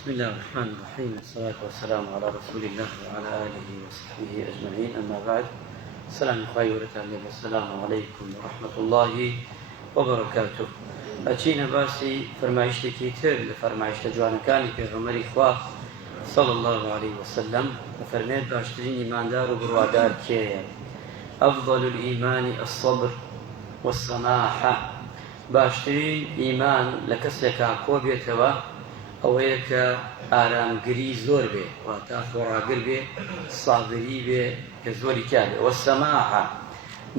بسم الله الرحمن الرحيم، الصلاة والسلام على رسول الله وعلى آله وصحبه أجمعين، أما بعد. السلام عليكم ورحمة الله وبركاته. أتينا باسي فرمايشتكي تر لفرمايشت جوانكاني في عمر إخوة صلى الله عليه وسلم، وفرميت باشترين إيمان دار وبروادار كي أفضل الإيمان الصبر والسماحة. باشترين إيمان لكسلك كوبيتوا ئەوەیە کە ئارامگری زۆر بێ، واتە خۆڕاگر بێ، سابری بێ کە زۆری کار بێ، وەسەماحە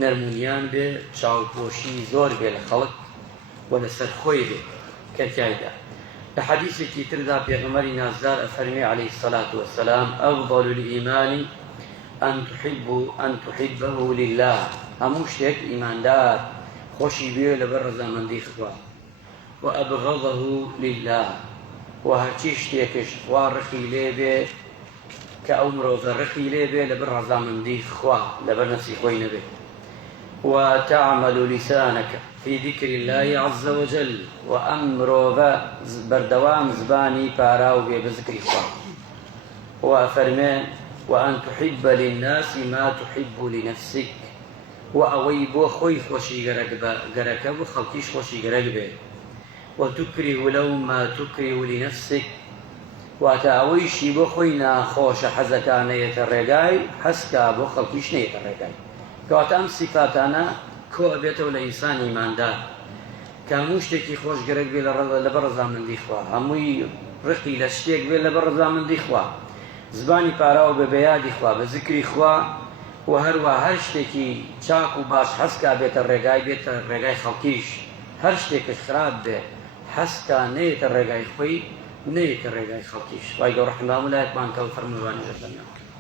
نەرمونیان بێ، چاوپۆشی زۆر بێ لە خەڵک و لەسەر خۆی بێ کە تایدا. لە حەدیثێکی تردا پێغەمبەری نازدار ئەفەرمێ عەلەیهی السەلاتو وەسەلام: ئەفضل الئیمان ئەن تحبه لله. هەموو شتێک ئیماندار خۆشی بێ لەبەر ڕەزامەندی خوا، وأبغضه لله. وهرچی شتێکش خوا ڕخی لێ بێ کە ئەو مرۆڤە ڕخی لێ بێ لەبەر ڕەزامەندی خوا، لەبەر نەفسی خۆی نەبێ. وتعمل لسانك في ذكر الله عز وجل. وأم مرۆڤە بەردەوام زبانی پاراو بێ بە ذکری خوا. وأفەرمێ: وأن تحب للناس ما تحب لنفسك. وأوەی بۆ خۆی خۆشی گەرەکە بۆ خەڵکیش خۆشی گەرەک بێ. وتكره له ما تكره لنفسك. واتە ئەوەیشی بۆ خۆی ناخۆشە حەزەکە نەیەتە ڕێگای، حەزکا بۆ خەڵکیش نەیەتە ڕێگای. کەواتە ئەم سیفاتانە کۆ ئەبێتەوە لە ئینسان ئیماندار، کە هەموو شتێکی خۆشگەرەک بێ لەبەر ڕەزامەندی خوا، هەمووی ڕقی لە شتێک بێ لەبەر ڕەزامەندی خوا، زبانی پاراوە بە بەیادی خوا، بە ذکری خوا، و هەروە هەر شتێکی چاک و باش حەزکا بێتە ڕێگای، بێتە ڕێگای خەڵکیش. هەر شتێکش خراپ بێ حەزکا نەیەتە ڕێگای خۆی، نەیەتە ڕێگای خەڵکیش. وای گەورە ڕەحمەت و لایەتمان کەوت فەرموویانی